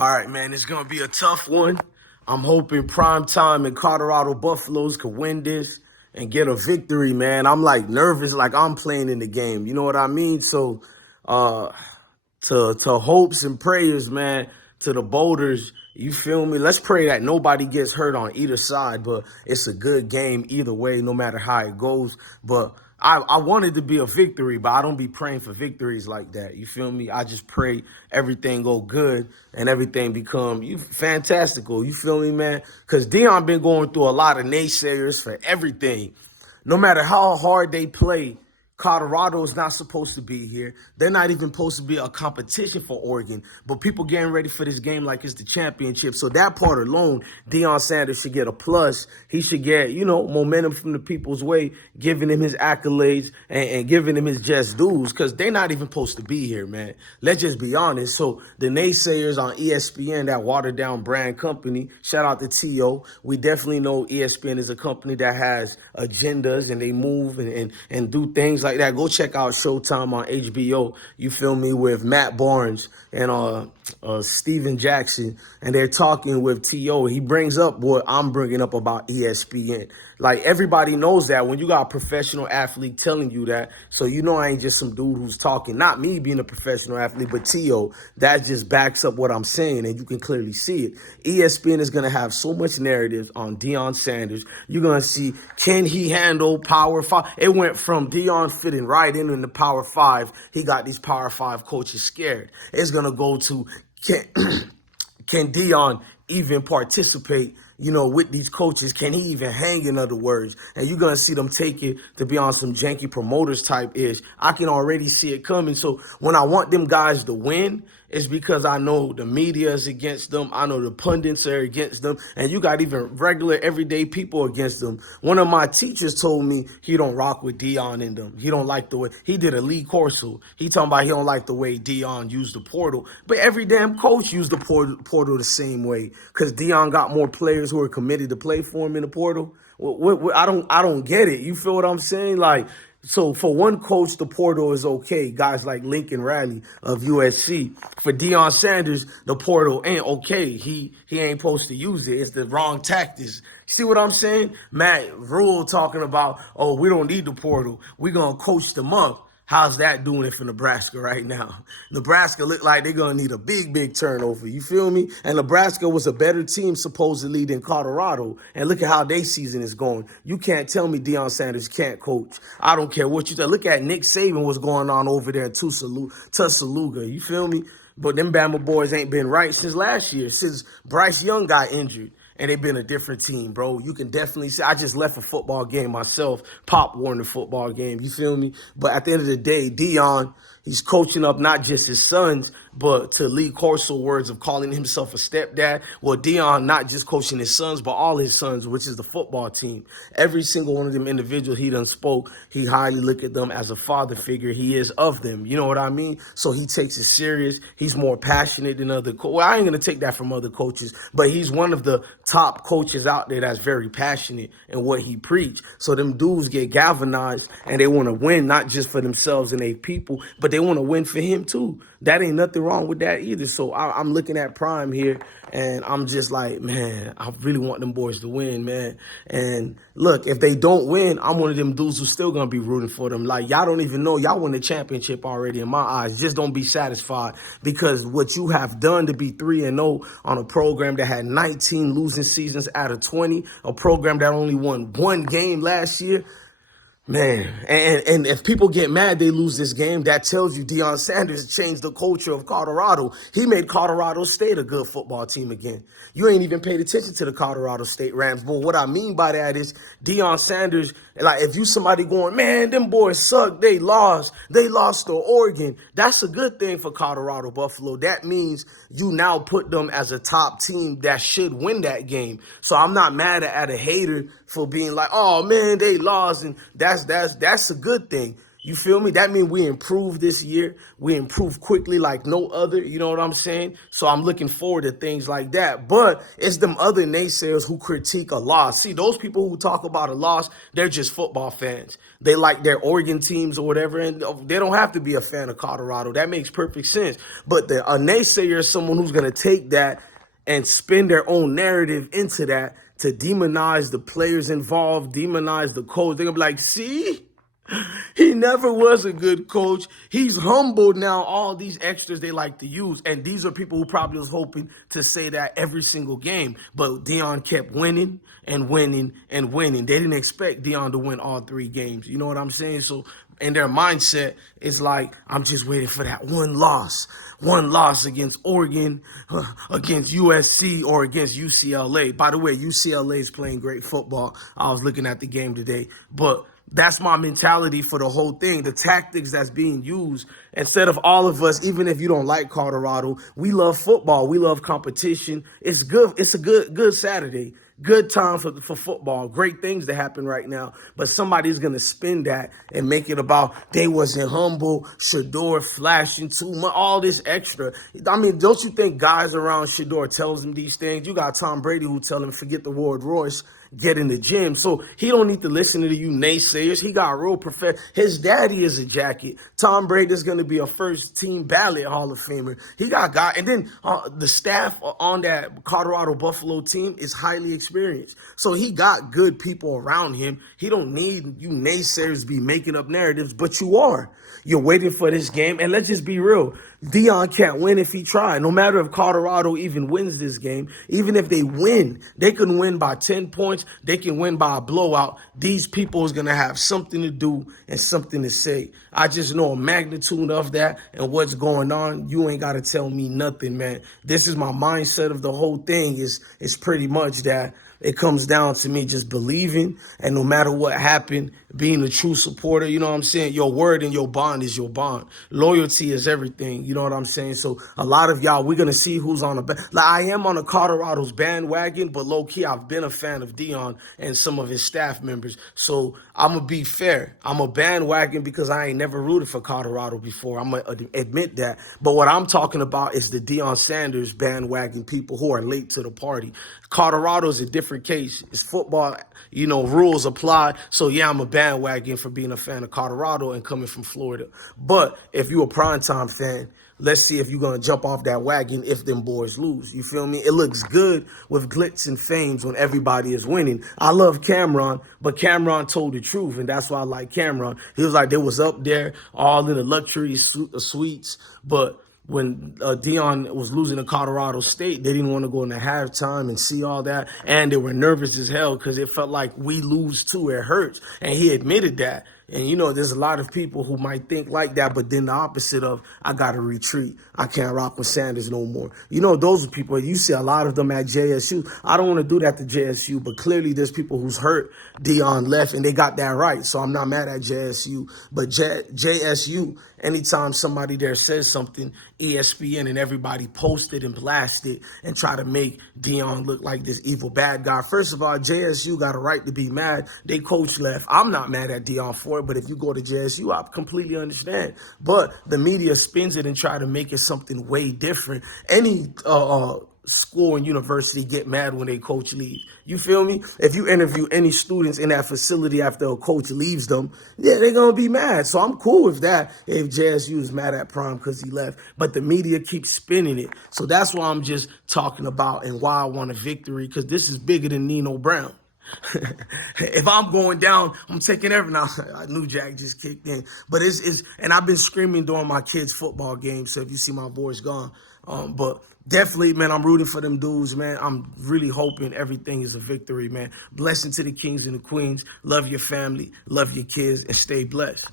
All right, man, it's going to be a tough one. I'm hoping Prime Time and Colorado Buffaloes could win this and get a victory, man. I'm like nervous like I'm playing in the game. You know what I mean? So, uh, to hopes and prayers, man, to the Boulders. You feel me? Let's pray that nobody gets hurt on either side, but it's a good game either way, no matter how it goes. But I want it to be a victory, but I don't be praying for victories like that. You feel me? I just pray everything go good and everything become fantastical. You feel me, man? Because Deion been going through a lot of naysayers for everything. No matter how hard they play, Colorado is not supposed to be here. They're not even supposed to be a competition for Oregon. But people getting ready for this game like it's the championship. So that part alone, Deion Sanders should get a plus. He should get, momentum from the people's way, giving him his accolades and giving him his just dues because they're not even supposed to be here, man. Let's just be honest. So the naysayers on ESPN, that watered down brand company, shout out to T.O. We definitely know ESPN is a company that has agendas and they move and do things like that. Go check out Showtime on HBO. You feel me? With Matt Barnes and Steven Jackson, and they're talking with T.O. He brings up what I'm bringing up about ESPN. Like, everybody knows that when you got a professional athlete telling you that, so I ain't just some dude who's talking. Not me being a professional athlete, but T.O. That just backs up what I'm saying, and you can clearly see it. ESPN is going to have so much narrative on Deion Sanders. You're going to see, can he handle Power 5? It went from Deion fitting right in the Power 5. He got these Power 5 coaches scared. It's going to go to, can Deion even participate, with these coaches? Can he even hang, in other words? And you're going to see them take it to be on some janky promoters type ish. I can already see it coming. So when I want them guys to win, it's because I know the media is against them. I know the pundits are against them. And you got even regular everyday people against them. One of my teachers told me he don't rock with Deion in them. He don't like the way he did a Lee Corso. He talking about he don't like the way Deion used the portal. But every damn coach used the portal the same way. Because Deion got more players who are committed to play for him in the portal. I don't get it. You feel what I'm saying? Like, so for one coach, the portal is okay. Guys like Lincoln Riley of USC. For Deion Sanders, the portal ain't okay. He ain't supposed to use it. It's the wrong tactics. See what I'm saying? Matt Rule talking about, oh, we don't need the portal. We're going to coach them up. How's that doing it for Nebraska right now? Nebraska look like they're going to need a big turnover. You feel me? And Nebraska was a better team supposedly than Colorado. And look at how their season is going. You can't tell me Deion Sanders can't coach. I don't care what you say. Look at Nick Saban, what's going on over there in Tuscaloosa. You feel me? But them Bama boys ain't been right since last year, since Bryce Young got injured. And they've been a different team, bro. You can definitely see. I just left a football game myself, Pop Warner football game. You feel me? But at the end of the day, Deion, he's coaching up not just his sons, but to Lee Corso words of calling himself a stepdad. Well, Deion not just coaching his sons, but all his sons, which is the football team. Every single one of them individuals he done spoke, he highly look at them as a father figure. He is of them. You know what I mean? So he takes it serious. He's more passionate than other coaches. Well, I ain't going to take that from other coaches, but he's one of the top coaches out there that's very passionate in what he preach. So them dudes get galvanized and they want to win, not just for themselves and their people, but they want to win for him too. That ain't nothing wrong with that either. So I'm looking at Prime here and I'm just like, man, I really want them boys to win, man. And look, if they don't win, I'm one of them dudes who's still going to be rooting for them. Like, y'all don't even know. Y'all won the championship already in my eyes. Just don't be satisfied because what you have done to be 3-0 on a program that had 19 losing seasons out of 20, a program that only won one game last year, man, and if people get mad, they lose this game. That tells you Deion Sanders changed the culture of Colorado. He made Colorado State a good football team again. You ain't even paid attention to the Colorado State Rams. But what I mean by that is Deion Sanders, like if you somebody going, man, them boys suck, they lost to Oregon. That's a good thing for Colorado Buffalo. That means you now put them as a top team that should win that game. So I'm not mad at a hater for being like, oh man, they lost, and that's a good thing. You feel me? That means we improved this year. We improved quickly like no other. You know what I'm saying? So I'm looking forward to things like that. But it's them other naysayers who critique a loss. See, those people who talk about a loss, they're just football fans. They like their Oregon teams or whatever, and they don't have to be a fan of Colorado. That makes perfect sense. But a naysayer is someone who's going to take that and spin their own narrative into that to demonize the players involved, demonize the coach. They're going to be like, see? He never was a good coach. He's humbled now. All these extras they like to use. And these are people who probably was hoping to say that every single game. But Deion kept winning and winning and winning. They didn't expect Deion to win all 3 games. You know what I'm saying? So in their mindset, it's like, I'm just waiting for that one loss. One loss against Oregon, against USC, or against UCLA. By the way, UCLA is playing great football. I was looking at the game today. But that's my mentality for the whole thing. The tactics that's being used, instead of all of us, even if you don't like Colorado, we love football. We love competition. It's good. It's a good Saturday. Good time for football. Great things to happen right now. But somebody's going to spin that and make it about they wasn't humble, Shador flashing too much, all this extra. I mean, don't you think guys around Shador tells them these things? You got Tom Brady who tell him, forget the Rolls Royce, get in the gym. So he don't need to listen to you naysayers. He got real His daddy is a jacket. Tom Brady is going to be a first team ballot Hall of Famer. He got guy. And then the staff on that Colorado Buffalo team is highly experienced. So he got good people around him. He don't need you naysayers to be making up narratives, but you are. You're waiting for this game. And let's just be real. Deion can't win if he tried. No matter if Colorado even wins this game, even if they win, they can win by 10 points. They can win by a blowout. These people is going to have something to do and something to say. I just know a magnitude of that and what's going on. You ain't got to tell me nothing, man. This is my mindset of the whole thing is pretty much that. It comes down to me just believing, and no matter what happened, being a true supporter. You know what I'm saying? Your word and your bond is your bond. Loyalty is everything. You know what I'm saying? So a lot of y'all, we're going to see who's on like I am on the Colorado's bandwagon, but low-key, I've been a fan of Deion and some of his staff members. So I'm going to be fair. I'm a bandwagon because I ain't never rooted for Colorado before. I'm going to admit that. But what I'm talking about is the Deion Sanders bandwagon people who are late to the party. Colorado's a different case. It's football, rules apply. So, yeah, I'm a bandwagon for being a fan of Colorado and coming from Florida. But if you're a primetime fan, let's see if you're going to jump off that wagon if them boys lose. You feel me? It looks good with glitz and fames when everybody is winning. I love Cameron, but Cameron told the truth, and that's why I like Cameron. He was like, they was up there all in the luxury suites, but when Deion was losing to Colorado State, they didn't want to go into halftime and see all that. And they were nervous as hell because it felt like we lose too. It hurts. And he admitted that. And, there's a lot of people who might think like that, but then the opposite of, I got to retreat. I can't rock with Sanders no more. Those are people, you see a lot of them at JSU. I don't want to do that to JSU, but clearly there's people who's hurt. Deion left, and they got that right. So I'm not mad at JSU. But JSU, anytime somebody there says something, ESPN and everybody post it and blast it and try to make Deion look like this evil bad guy. First of all, JSU got a right to be mad. They coach left. I'm not mad at Deion for it, but if you go to JSU, I completely understand. But the media spins it and try to make it something way different. Any school and university get mad when they coach leaves. You feel me? If you interview any students in that facility after a coach leaves them, yeah, they're going to be mad. So I'm cool with that if JSU is mad at Prime because he left. But the media keeps spinning it. So that's why I'm just talking about and why I want a victory, because this is bigger than Nino Brown. If I'm going down, I'm taking every now. I knew Jack just kicked in, but and I've been screaming during my kids' football games. So if you see my voice gone, but definitely, man, I'm rooting for them dudes, man. I'm really hoping everything is a victory, man. Blessing to the kings and the queens. Love your family, love your kids, and stay blessed.